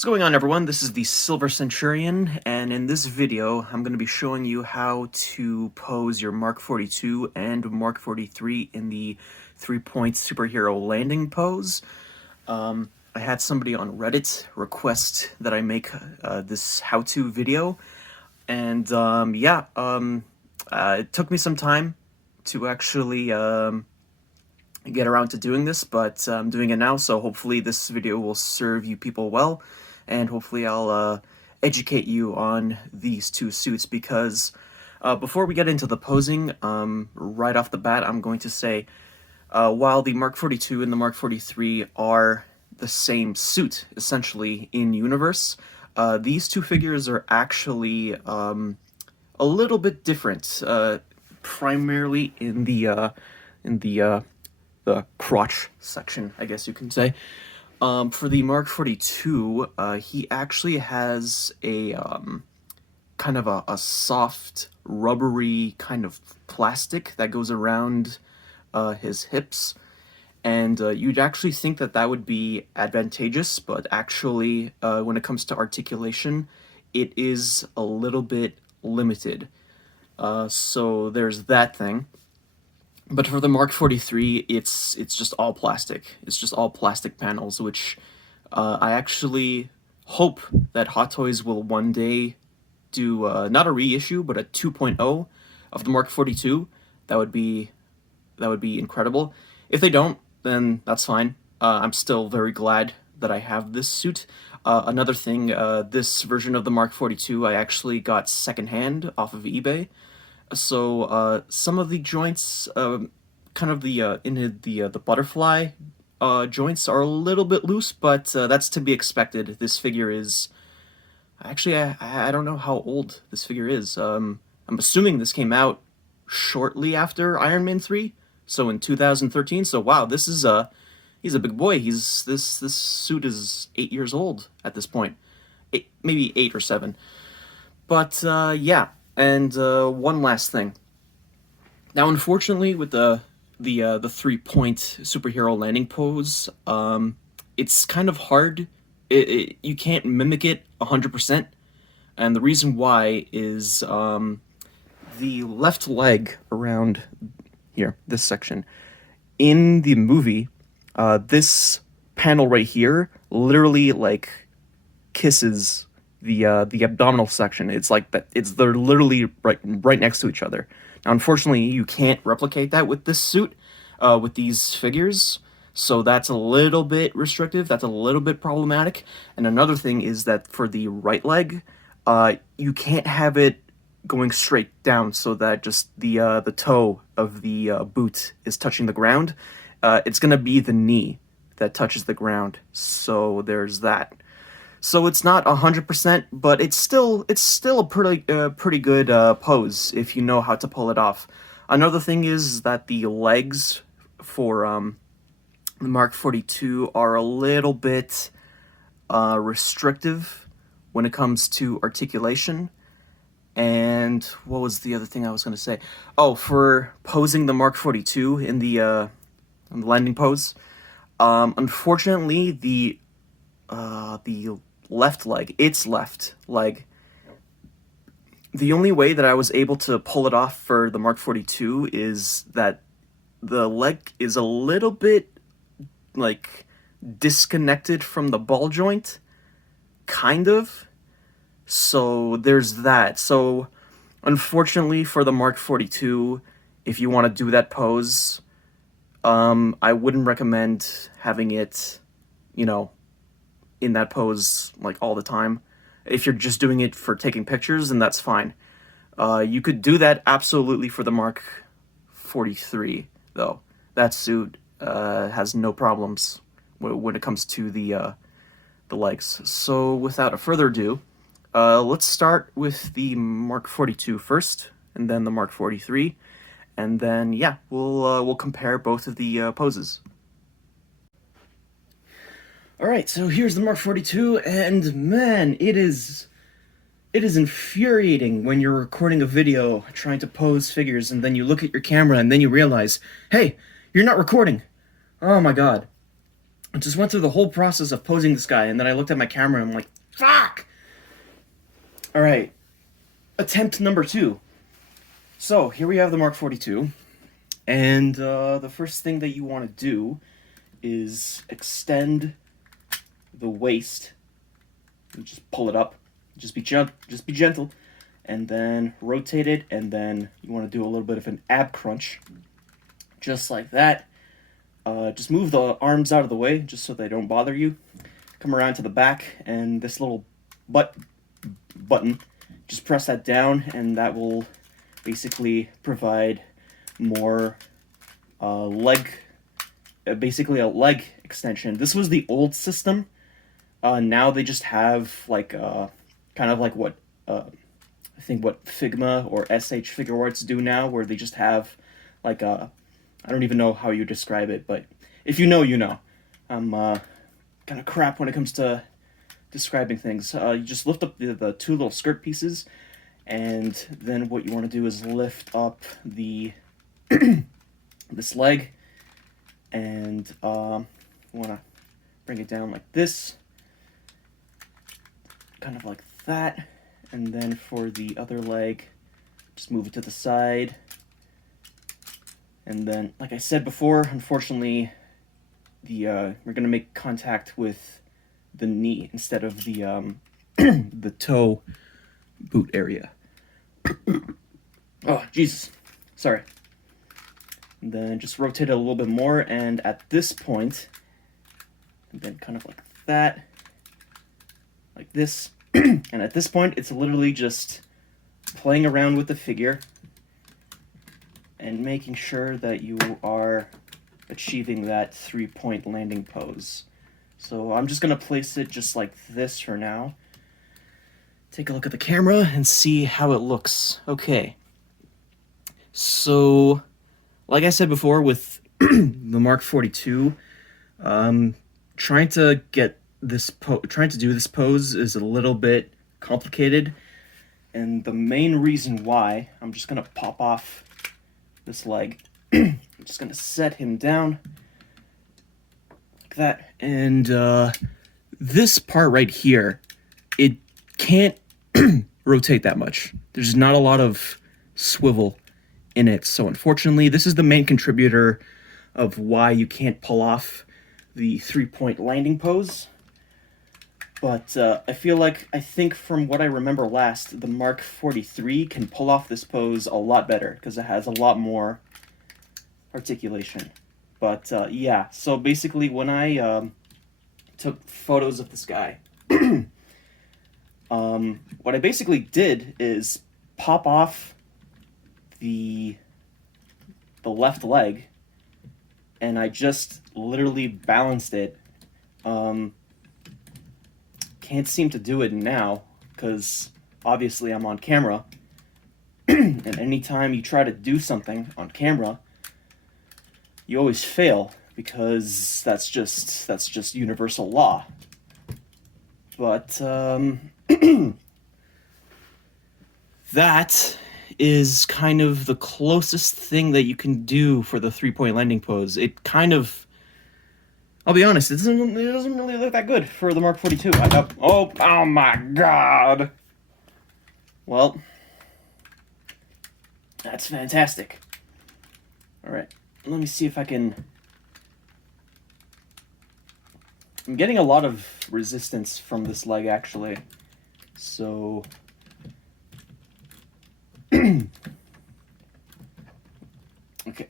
What's going on, everyone? This is the Silver Centurion, and in this video I'm going to be showing you how to pose your Mark 42 and Mark 43 in the 3-point superhero landing pose. I had somebody on Reddit request that I make this how-to video, and it took me some time to actually get around to doing this, but I'm doing it now, so hopefully this video will serve you people well, and hopefully I'll educate you on these two suits, because before we get into the posing, right off the bat, I'm going to say, while the Mark 42 and the Mark 43 are the same suit, essentially, in universe, these two figures are actually a little bit different, primarily in the crotch section, I guess you can say. For the Mark 42, he actually has a kind of a soft, rubbery kind of plastic that goes around his hips, and you'd actually think that that would be advantageous, but actually, when it comes to articulation, it is a little bit limited. So there's that thing. But for the Mark 43, it's just all plastic. It's just all plastic panels, which I actually hope that Hot Toys will one day do, not a reissue, but a 2.0 of the Mark 42. That would be incredible. If they don't, then that's fine. I'm still very glad that I have this suit. Another thing, this version of the Mark 42 I actually got secondhand off of eBay. So some of the joints, kind of the butterfly joints are a little bit loose, but that's to be expected. This figure is actually I don't know how old this figure is. I'm assuming this came out shortly after Iron Man 3, so in 2013. So wow, this is he's a big boy. This suit is 8 years old at this point, maybe 8 or 7. But yeah. And one last thing. Now, unfortunately, with the 3-point superhero landing pose, it's kind of hard. You can't mimic it 100%, and the reason why is the left leg around here, this section in the movie. This panel right here literally like kisses the abdominal section. It's like that. They're literally right next to each other. Now, unfortunately, you can't replicate that with this suit, with these figures. So that's a little bit restrictive. That's a little bit problematic. And another thing is that for the right leg, you can't have it going straight down so that just the toe of the boot is touching the ground. It's gonna be the knee that touches the ground. So there's that. So it's not 100%, but it's still a pretty good pose if you know how to pull it off. Another thing is that the legs for the Mark 42 are a little bit restrictive when it comes to articulation. And what was the other thing I was going to say? Oh, for posing the Mark 42 in the landing pose, unfortunately the left leg, its left leg, the only way that I was able to pull it off for the Mark 42 is that the leg is a little bit like disconnected from the ball joint, kind of. So there's that. So unfortunately for the Mark 42, if you want to do that pose, I wouldn't recommend having it, in that pose like all the time. If you're just doing it for taking pictures, then that's fine. You could do that absolutely for the Mark 43, though. That suit has no problems when it comes to the legs. So without further ado, let's start with the Mark 42 first, and then the Mark 43, and then yeah, we'll compare both of the poses. Alright, so here's the Mark 42, and man, it is infuriating when you're recording a video trying to pose figures, and then you look at your camera, and then you realize, hey, you're not recording. Oh my god. I just went through the whole process of posing this guy, and then I looked at my camera and I'm like, fuck! Alright, attempt number 2. So, here we have the Mark 42, and the first thing that you want to do is extend the waist. You just pull it up. Just be gentle, and then rotate it, and then you want to do a little bit of an ab crunch, just like that. Just move the arms out of the way, just so they don't bother you. Come around to the back, and this little button, just press that down, and that will basically provide more basically a leg extension. This was the old system. Now they just have like kind of like what I think what Figma or SH Figure Arts do now, where they just have like a, I don't even know how you describe it, but if you know, you know. I'm kind of crap when it comes to describing things. You just lift up the two little skirt pieces, and then what you want to do is lift up the this leg, and you want to bring it down like this, kind of like that, and then for the other leg, just move it to the side. And then, like I said before, unfortunately, we're gonna make contact with the knee instead of the the toe boot area. Oh, Jesus. Sorry. And then just rotate it a little bit more, and at this point, and then kind of like that, like this, and at this point, it's literally just playing around with the figure and making sure that you are achieving that 3-point landing pose. So I'm just gonna place it just like this for now. Take a look at the camera and see how it looks. Okay. So, like I said before, with the Mark 42, trying to do this pose is a little bit complicated, and the main reason why, I'm just gonna pop off this leg. I'm just gonna set him down like that, and this part right here, it can't rotate that much. There's not a lot of swivel in it, so unfortunately this is the main contributor of why you can't pull off the 3-point landing pose. But I think from what I remember last, the Mark 43 can pull off this pose a lot better because it has a lot more articulation. But yeah, so basically when I took photos of this guy, what I basically did is pop off the left leg, and I just literally balanced it. Can't seem to do it now because obviously I'm on camera, and anytime you try to do something on camera, you always fail because that's just universal law. But that is kind of the closest thing that you can do for the 3-point landing pose. It kind of, I'll be honest, it doesn't really look that good for the Mark 42. Oh my god! Well, that's fantastic. Alright, let me see if I can... I'm getting a lot of resistance from this leg, actually. So... okay,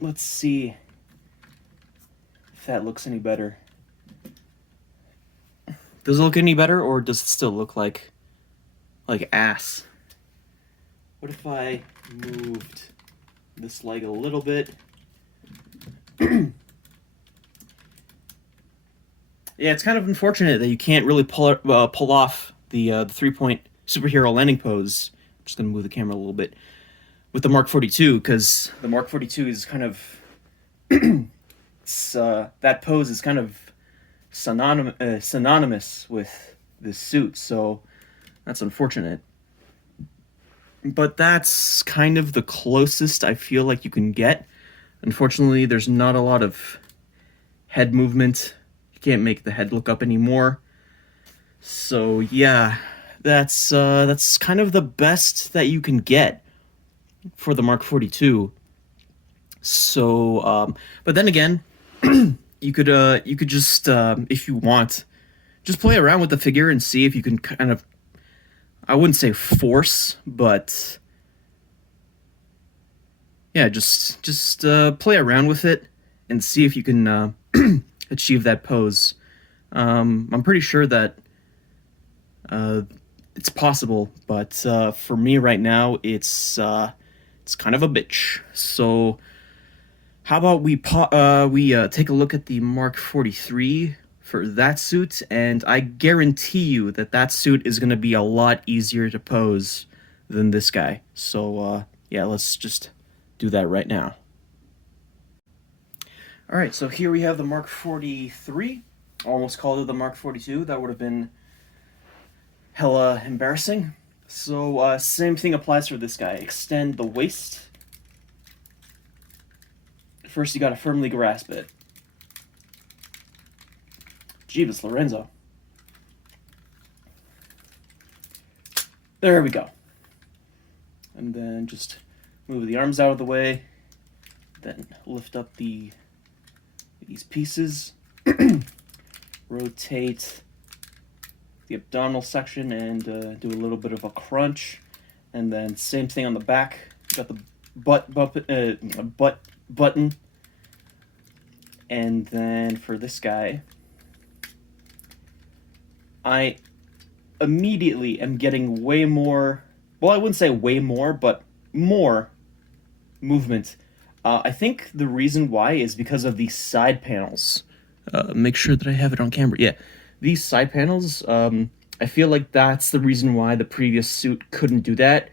let's see if that looks any better. Does it look any better, or does it still look like ass? What if I moved this leg a little bit? Yeah, it's kind of unfortunate that you can't really pull off the 3-point superhero landing pose. I'm just gonna move the camera a little bit with the Mark 42, because the Mark 42 is kind of that pose is kind of synonymous with this suit, so that's unfortunate. But that's kind of the closest I feel like you can get. Unfortunately, there's not a lot of head movement can't make the head look up anymore. So yeah, that's kind of the best that you can get for the Mark 42. So, but then again, you could just if you want, just play around with the figure and see if you can kind of, I wouldn't say force, but yeah, just play around with it and see if you can achieve that pose. I'm pretty sure that uh, it's possible, but for me right now, it's kind of a bitch. So how about we take a look at the Mark 43 for that suit, and I guarantee you that that suit is going to be a lot easier to pose than this guy. So yeah, let's just do that right now. All right, so here we have the Mark 43. Almost called it the Mark 42. That would have been hella embarrassing. So same thing applies for this guy. Extend the waist. First, you gotta firmly grasp it. Jeebus Lorenzo. There we go. And then just move the arms out of the way. Then lift up these pieces. Rotate the abdominal section and do a little bit of a crunch. And then same thing on the back. Got the butt button. And then for this guy, I immediately am getting way more, well, I wouldn't say way more, but more movement. I think the reason why is because of these side panels. Make sure that I have it on camera. Yeah, these side panels, I feel like that's the reason why the previous suit couldn't do that.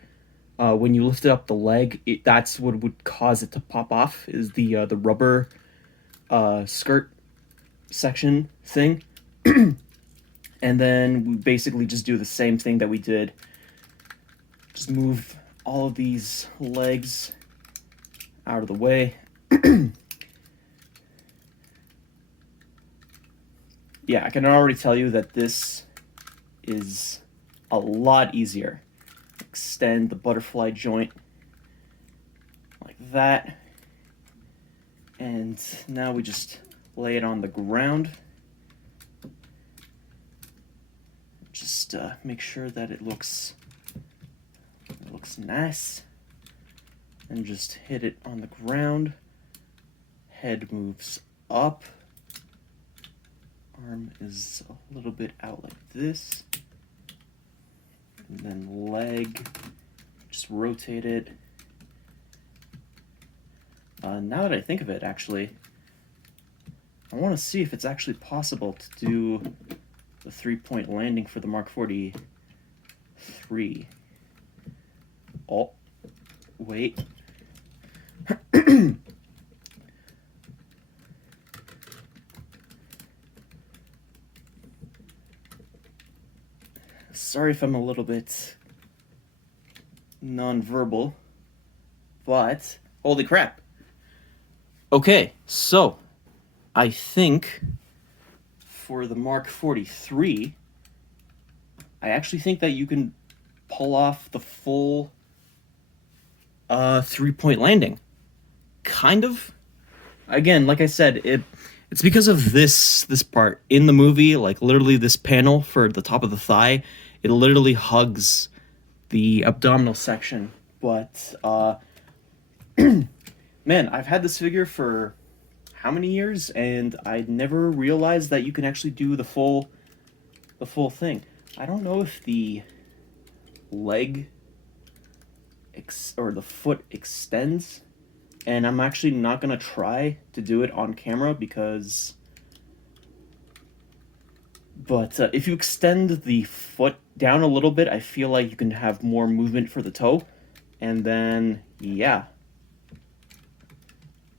When you lifted up the leg, that's what would cause it to pop off, is the rubber skirt section thing. And then we basically just do the same thing that we did. Just move all of these legs out of the way. Yeah, I can already tell you that this is a lot easier. Extend the butterfly joint like that. And now we just lay it on the ground. Just make sure that it looks nice. And just hit it on the ground. Head moves up. Arm is a little bit out like this. And then leg, just rotate it. Now that I think of it, actually, I want to see if it's actually possible to do the 3-point landing for the Mark 43. Oh, wait. Sorry if I'm a little bit non-verbal, but holy crap. Okay, so I think for the Mark 43, I actually think that you can pull off the full 3-point landing. Kind of. Again, like I said, it's because of this part in the movie, like literally this panel for the top of the thigh, it literally hugs the abdominal section. But man, I've had this figure for how many years, and I never realized that you can actually do the full thing. I don't know if the leg or the foot extends, and I'm actually not gonna try to do it on camera because, but if you extend the foot down a little bit, I feel like you can have more movement for the toe. And then, yeah.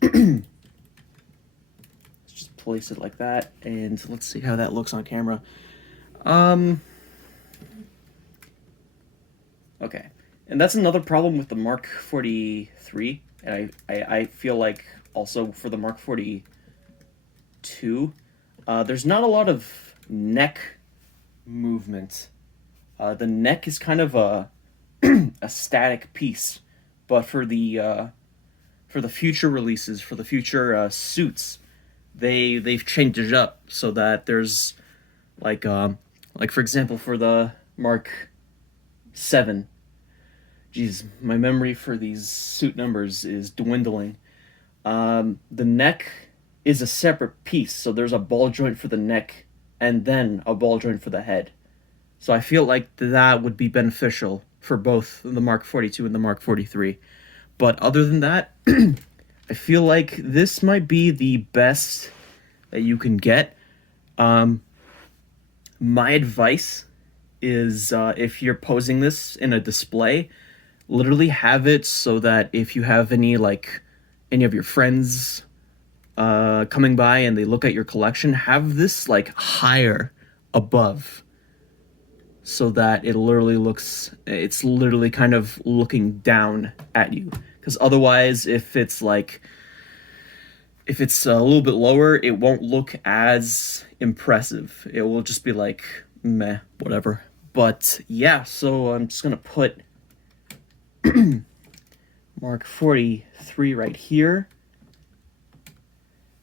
Let's just place it like that, and let's see how that looks on camera. Okay. And that's another problem with the Mark 43, and I feel like also for the Mark 42. There's not a lot of neck movement. The neck is kind of a static piece, but for the future releases, for the future suits, they've changed it up so that there's like for example for the Mark 7. Geez, my memory for these suit numbers is dwindling. The neck is a separate piece, so there's a ball joint for the neck and then a ball joint for the head. So I feel like that would be beneficial for both the Mark 42 and the Mark 43. But other than that, I feel like this might be the best that you can get. Um, my advice is if you're posing this in a display, literally have it so that if you have any of your friends coming by and they look at your collection, have this like higher above so that it's literally kind of looking down at you. Because otherwise, if it's a little bit lower, it won't look as impressive. It will just be like meh, whatever. But yeah, so I'm just gonna put Mark 43 right here,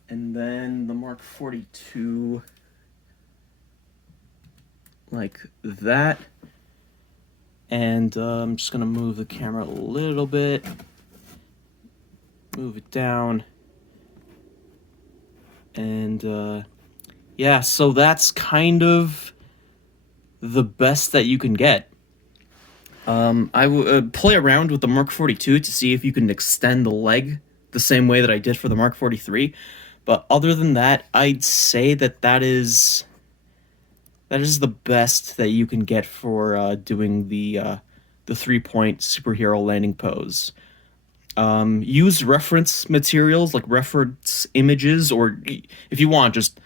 and then the Mark 42 like that. And I'm just gonna move the camera a little bit, move it down, and yeah, so that's kind of the best that you can get. I would play around with the Mark 42 to see if you can extend the leg the same way that I did for the Mark 43. But other than that, I'd say that is the best that you can get for doing the 3-point superhero landing pose. Use reference materials like reference images, or if you want, just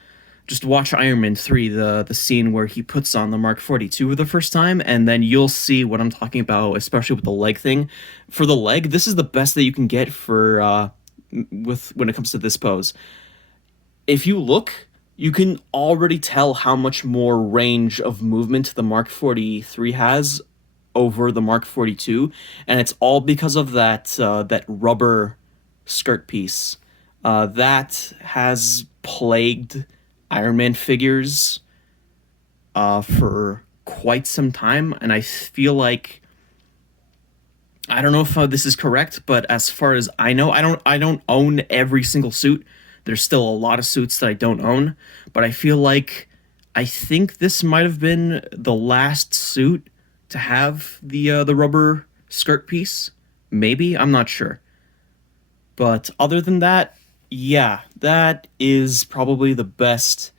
watch Iron Man 3, the scene where he puts on the Mark 42 for the first time, and then you'll see what I'm talking about, especially with the leg thing. For the leg, this is the best that you can get for with when it comes to this pose. If you look, you can already tell how much more range of movement the Mark 43 has over the Mark 42, and it's all because of that rubber skirt piece that has plagued Iron Man figures for quite some time, and I feel like I don't know if this is correct, but as far as I know, I don't own every single suit. There's still a lot of suits that I don't own, but I think this might have been the last suit to have the rubber skirt piece. Maybe, I'm not sure. But other than that, yeah, that is probably the best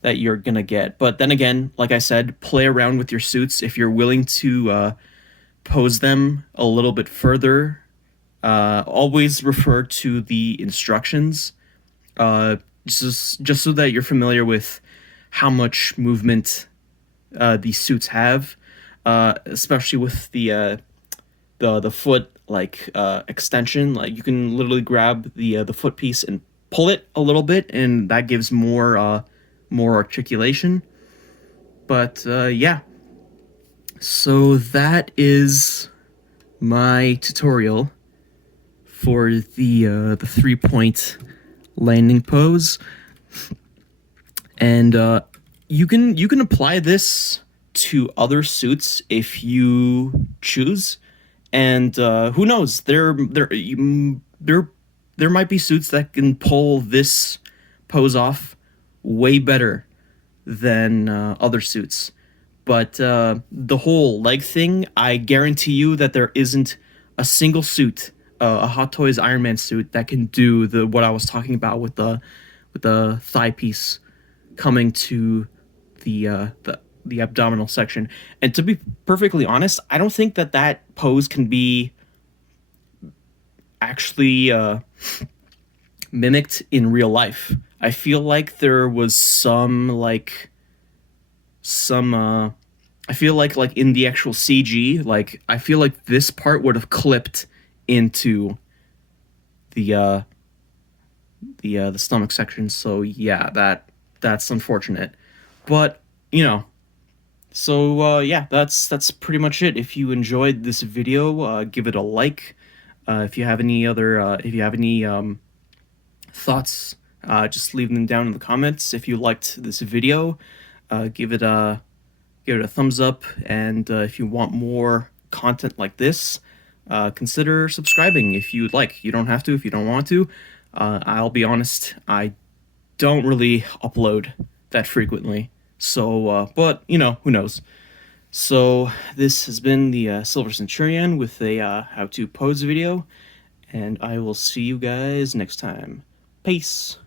that you're gonna get. But then again, like I said, play around with your suits if you're willing to pose them a little bit further. Always refer to the instructions, uh, just so that you're familiar with how much movement these suits have, especially with the foot extension. Like you can literally grab the foot piece and pull it a little bit, and that gives more articulation. But yeah, so that is my tutorial for the 3-point landing pose, and you can apply this to other suits if you choose. And who knows? There might be suits that can pull this pose off way better than other suits. But the whole leg thing, I guarantee you that there isn't a single suit, a Hot Toys Iron Man suit, that can do the what I was talking about with the thigh piece coming to the abdominal section. And to be perfectly honest, I don't think that pose can be actually mimicked in real life. I feel like there was some I feel like in the actual CG, like I feel like this part would have clipped into the the stomach section. So yeah, That's unfortunate. But, you know, so yeah, that's pretty much it. If you enjoyed this video, give it a like. If you have any other if you have any thoughts, just leave them down in the comments. If you liked this video, give it a thumbs up, and if you want more content like this, consider subscribing if you'd like. You don't have to if you don't want to. I'll be honest, I don't really upload that frequently. So, but you know, who knows? So this has been the Silver Centurion with a how to pose video, and I will see you guys next time. Peace.